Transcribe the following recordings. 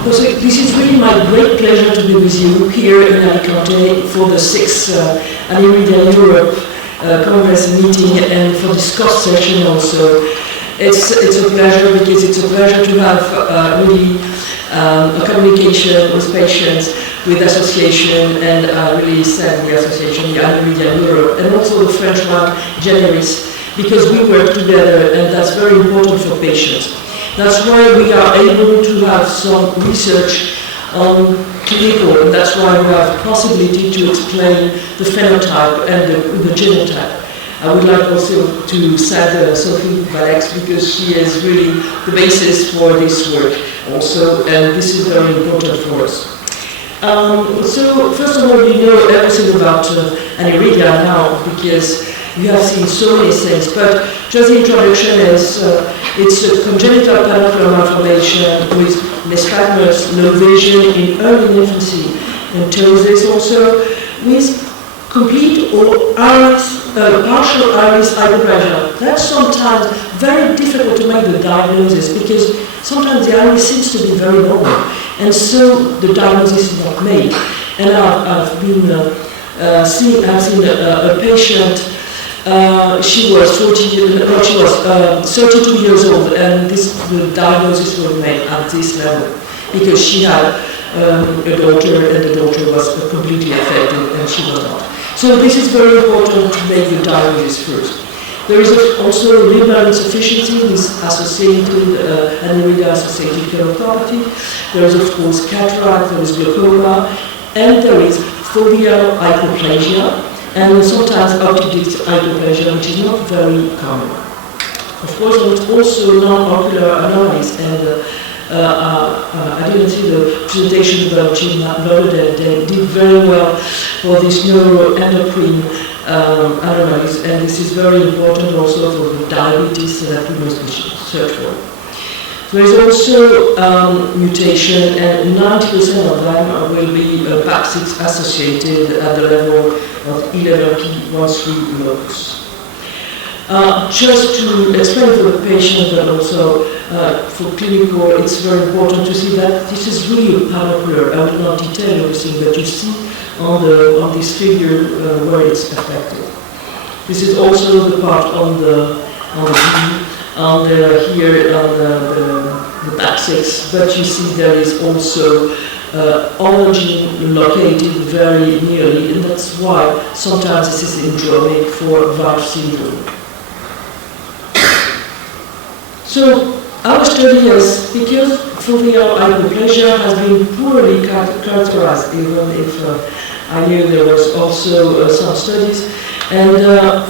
Because this is really my great pleasure to be with you here in Alicante for the 6th Aniridia Europe Congress meeting and for this COST session also. It's a pleasure because it's a pleasure to have really a communication with patients, with association, and really said the association, the Aniridia Europe, and also the French one, Generis, because we work together, and that's very important for patients. That's why we are able to have some research on clinical, and that's why we have the possibility to explain the phenotype and the genotype. I would like also to thank Sophie Valex because she is really the basis for this work also, and this is very important for us. So first of all, you know everything about Aniridia now because you have seen so many things, but just the introduction is it's a congenital penile malformation with nystagmus, low vision in early infancy, and ptosis also with complete or partial iris hypoplasia. That's sometimes very difficult to make the diagnosis because sometimes the iris seems to be very normal, and so the diagnosis is not made. And I've seen a patient. She was 32 years old, and the diagnosis was made at this level because she had a daughter, and the daughter was completely affected, and she was not. So this is very important to make the diagnosis first. There is also renal insufficiency with associated Aniridia-associated keratopathy. There is of course cataract, there is glaucoma, and there is foveal hypoplasia, and sometimes optic hypoplasia, which is not very common. Of course, there is also non-ocular anomalies, and I didn't see the presentation about Gignac, they did very well for these neuroendocrine anomalies, and this is very important also for the diabetes that we must search for. There is also mutation, and 90% of them will be PAC6 associated at the level of 11p13 locus. Just to explain for the patient, but also for clinical, it's very important to see that this is really a panopler. I will not detail everything, but you see on this figure where it's affected. This is also the part on the PAC6, but you see there is also origin located very nearly, and that's why sometimes this is syndromic for VAR syndrome. So our study is, because foveal hypoplasia has been poorly characterized, even if I knew there was also some studies, and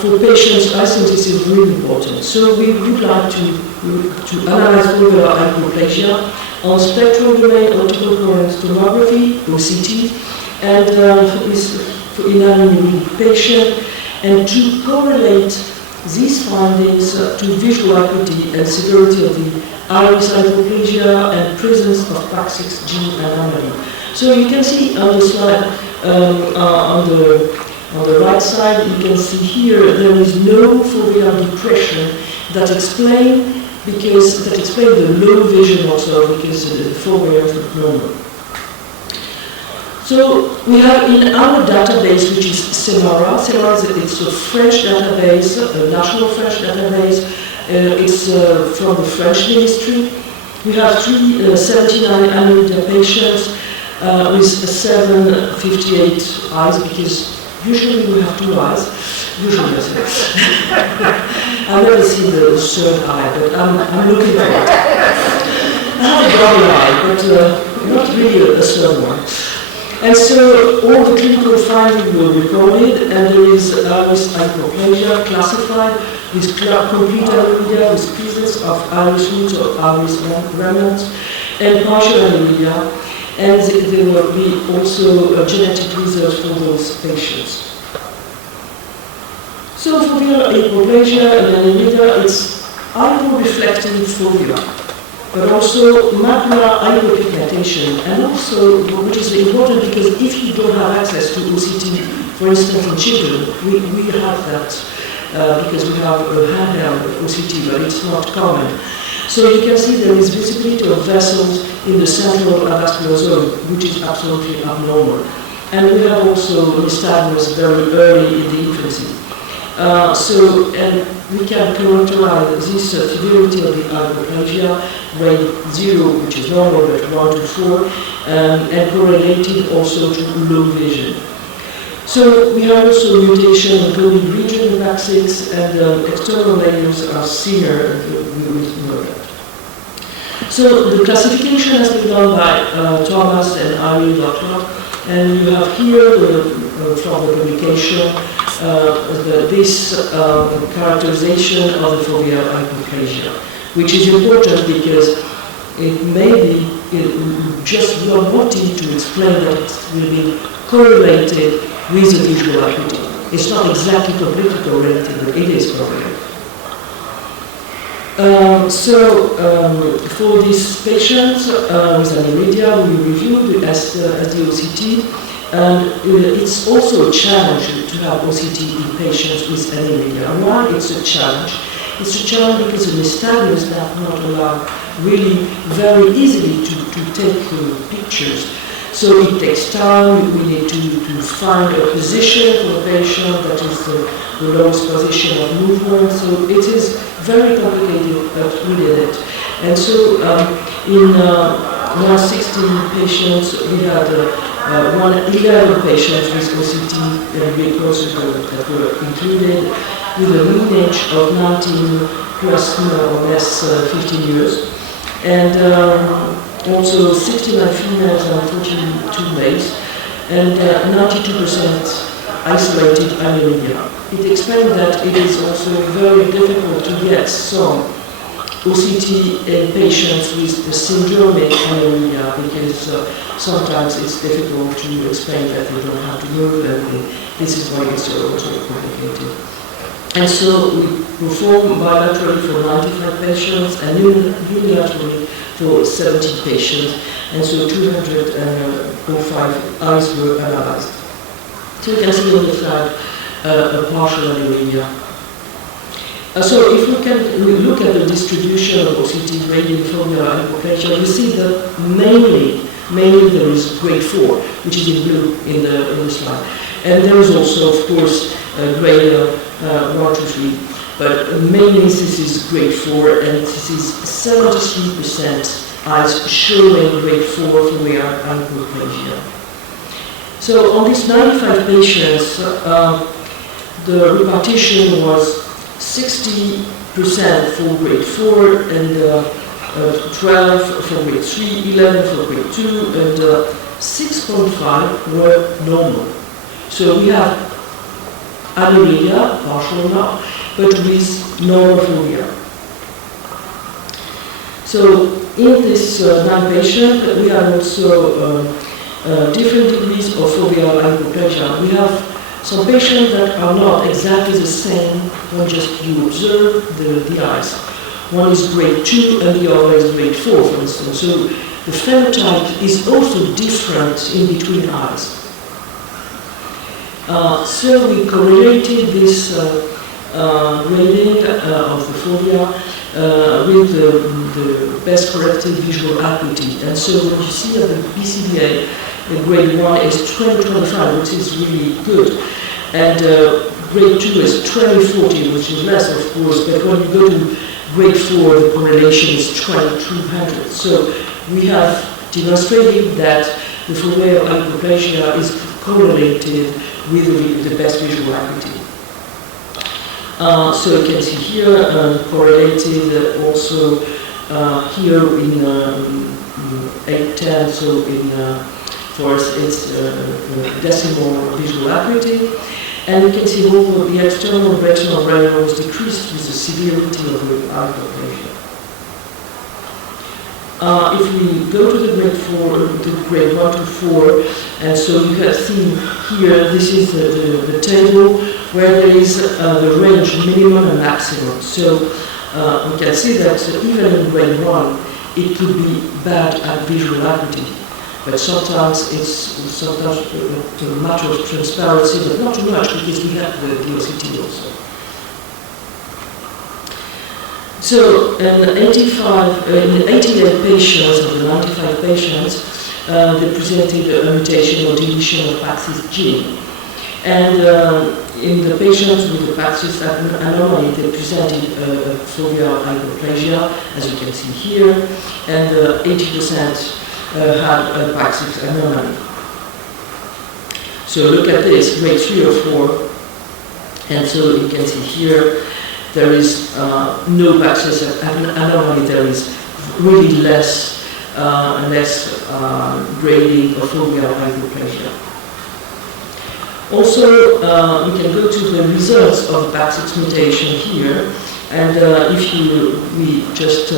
for patients I think this is really important. So we would like to analyze foveal hypoplasia on spectral domain optical coherence tomography, OCT, and in an patient, and to correlate these findings to visual acuity and severity of the iris hypoplasia and presence of PAC6 gene anomaly. So you can see on the slide, on the right side, you can see here there is no foveal depression that explain the low vision also because the fovea is not normal. So we have in our database, which is CEMARA. CEMARA is a French database, a national French database. It's from the French ministry. We have 79 Aniridia patients with 758 eyes, because usually we have 2 eyes. Usually, I've never seen the third eye, but I'm looking for it. I have a double eye, but not really a third one. And so all the clinical findings were recorded, and there is iris hypoplasia classified with complete Aniridia with presence of iris roots or iris remnants, and partial Aniridia, and there will be also genetic results for those patients. So foveal hypoplasia and Aniridia, it's hyporeflective fovea, but also macular hypopigmentation, and also, which is important because if you don't have access to OCT, for instance in children, we have that because we have a handheld OCT, but it's not common. So you can see there is visibility of vessels in the central avascular zone, which is absolutely abnormal. And we have also nystagmus very early in the infancy. And we can characterize this severity of the hypoplasia, grade 0, which is normal, but 1 to 4, and correlated also to low vision. So we have also mutation in the coding region of PAC6, and external layers are similar, we will know that. So the classification has been done by Thomas and Aniridia, and you have here from the publication this characterization of the foveal hypoplasia, which is important because it may be just we are wanting to explain that it will be correlated with the visual acuity. It's not exactly completely correlated, but it is correlated. For these patients with Aniridia, we reviewed the SDOCT, and it's also a challenge to have OCT in patients with Aniridia. Why it's a challenge? It's a challenge because the nystagmus does not allow really very easily to take pictures. So it takes time. We need to find a position for the patient that is the lowest position of movement. So it is very complicated, but we did it. And so in 116 patients, we had 11 patients with OCT because that were included, with a mean age of 19 plus more or less 15 years. And also 69 females and 42 males, and 92% isolated Aniridia. It explains that it is also very difficult to get some OCT in patients with syndromic Aniridia because sometimes it's difficult to explain that they don't have to move, and this is why it's also complicated. And so we perform bilaterally for 95 patients and unilaterally for 70 patients, and so 205 eyes were analyzed. So you can see on the slide a partial Aniridia. So if we look at the distribution of OCT grading foveal hypoplasia, you see that mainly there is grade 4, which is in blue in the slide. And there is also, of course, grade 1 to 3. But mainly this is grade 4, and this is 73% eyes showing grade 4 foveal hypoplasia. So on these 95 patients, the repartition was 60% for grade 4, and 12 for grade 3, 11 for grade 2, and 6.5 were normal. So we have Aniridia, partial now, but with normal fovea. So in this 9 patients, we have also different degrees of foveal hypoplasia. We have some patients that are not exactly the same when just you observe the eyes. One is grade 2 and the other is grade 4, for instance. So the phenotype is also different in between eyes. So we correlated this grading of the fovea with the best corrected visual acuity. And so when you see that the BCVA, the grade 1 is 20/25, which is really good. And grade 2 is 20/40, which is less, of course, but when you go to grade 4, the correlation is 20/200. So we have demonstrated that the foveal hypoplasia is correlated with the best visual acuity. So you can see here correlated also here in 810, so in for us it's decimal visual acuity. And you can see also the external retinal granules decreased with the severity of the hypoplasia. If we go to the grade 4, to grade 1 to 4, and so you have seen here, this is the table where there is the range minimum and maximum. So we can see that even in grade 1, it could be bad at visual acuity. But sometimes it's a matter of transparency, but not too much because we have the OCT also. So in 88 patients of the 95 patients, they presented a mutation or deletion of PAX6 gene. And in the patients with the PAX6 anomaly, they presented foveal hypoplasia, as you can see here, and 80% had a PAX6 anomaly. So look at this, grade 3 or 4, and so you can see here, there is no PAX6 anomaly, there is really less grading of foveal hypoplasia. Also, we can go to the results of PAX6 mutation here, and we just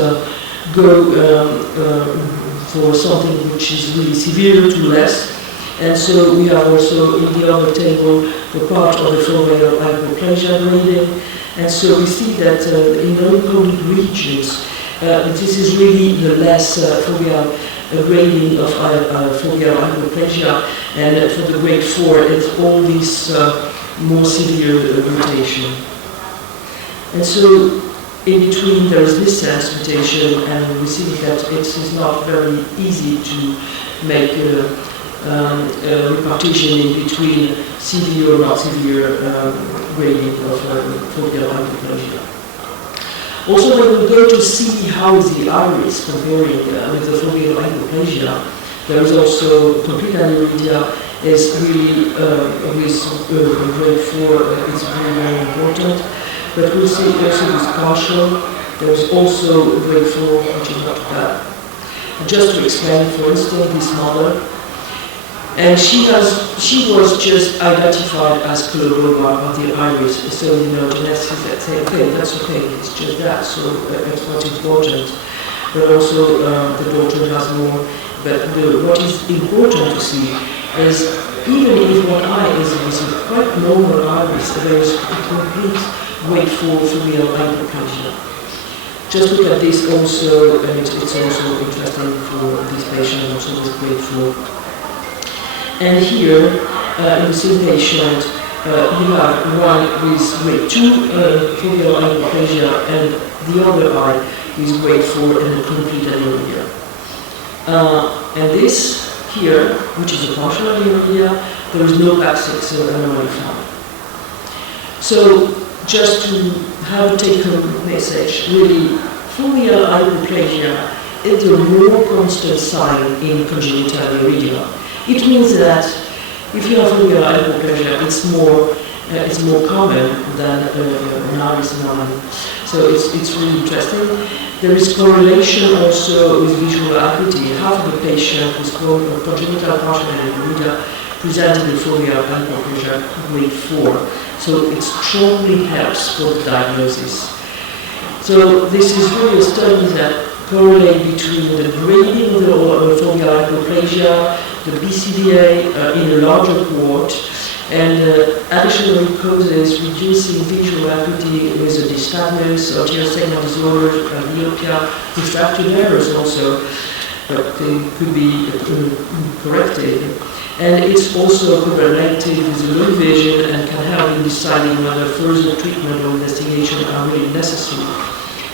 go for something which is really severe to less. And so we have also in the other table the part of the foveal hypoplasia grading. And so we see that in the uncoded regions, this is really the less foveal grading of foveal hypoplasia, and for the grade 4, it's all this more severe mutation. And so in between there is this sense mutation, and we see that it is not very easy to make repartition in between severe or not severe grading of foveal hypoplasia. Also, when we go to see how is the iris comparing with the foveal hypoplasia, there is also complete aniridia is really with grade 4 is very, very important. But we'll see also with partial, there is also grade 4, which is not bad. Just to explain, for instance, this mother, and she was just identified as coloboma of the iris. So, geneticists that say, okay, that's okay, it's just that, so that's not important. But also, the daughter has more. But what is important to see is, even if one eye is a quite normal iris, there is a complete grade 4 foveal hypoplasia. Just look at this also, and it's also interesting for this patient, also with grade 4. And here, in the same patient, you have one with grade 2 foveal hypoplasia, and the other eye with grade 4 and a complete aniridia. And this here, which is a partial aniridia, there is no PAX6 anomaly found. So, just to have a take-home message, really, foveal hypoplasia is a more constant sign in congenital aniridia. It means that if you have foveal hypoplasia, it's more common than an iris anomaly. So it's really interesting. There is correlation also with visual acuity. Half of the patients with congenital partial aniridia presented with foveal hypoplasia grade 4. So it strongly helps for the diagnosis. So this is really a study that correlates between the grading of the foveal hypoplasia, the BCVA in a larger cohort, and additional causes reducing visual acuity with the nystagmus, anterior segment disorder, myopia, refractive errors also, but they could be corrected. And it's also correlated with the low vision and can help in deciding whether further treatment or investigation are really necessary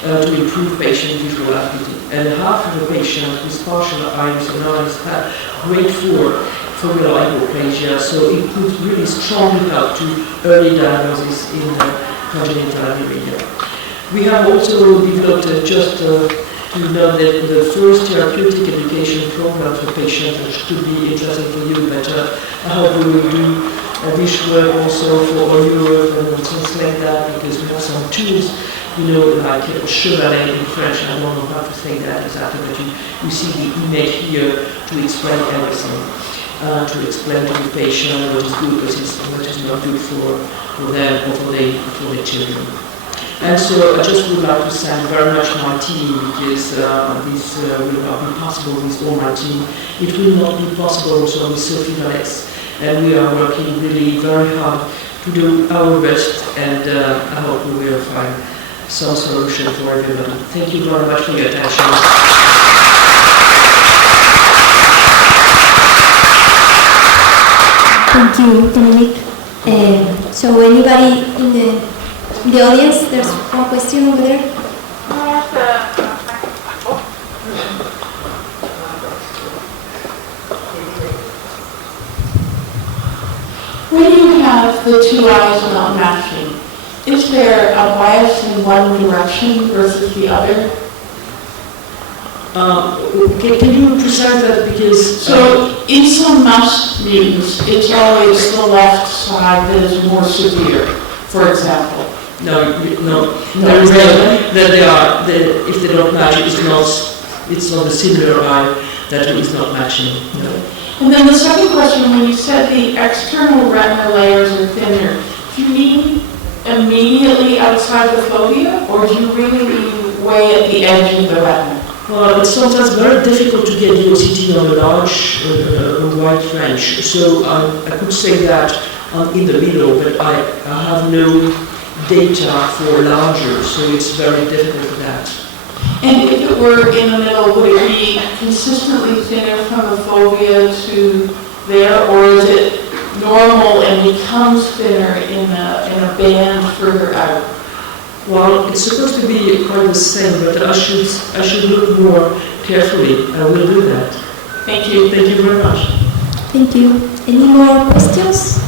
to improve patient visual acuity. And half of the patients with partial iris anomaly had grade 4 foveal hypoplasia, so it could really strongly help to early diagnosis in congenital aniridia. We have also developed just to know that the first therapeutic education program for patients, which could be interesting for you, but I hope we will do this work also for all Europe and things like that, because we have some tools, like chevalet in French. I don't know how to say that exactly, but you see the image here to explain everything, to explain to the patient what is good, what is not good for them or for their children. And so I just would like to thank very much my team, because this will not be possible with all my team. It will not be possible also with Sophie Valès. And we are working really very hard to do our best, and I hope we will find some solution for everybody. Thank you very much for your attention. Thank you, Dominique. So anybody in the audience, there's one question over there. When you have the two eyes not matching, is there a bias in one direction versus the other? Can you precise that, because... So in some mouse mutants, it's always the left side that is more severe, for example. No. There is that they are, if they don't match, it's not a similar eye that is not matching. No. And then the second question, when you said the external retina layers are thinner, do you mean immediately outside the fovea, or do you really mean way at the edge of the retina? Well, it's sometimes very difficult to get the OCT on a large, wide range. So I could say that in the middle, but I have no data for larger, so it's very difficult for that. And if it were in the middle, would it be consistently thinner from the fovea to there, or is it normal and becomes thinner in a band further out? Well, it's supposed to be quite the same, but I should look more carefully. I will do that. Thank you. Thank you very much. Thank you. Any more questions?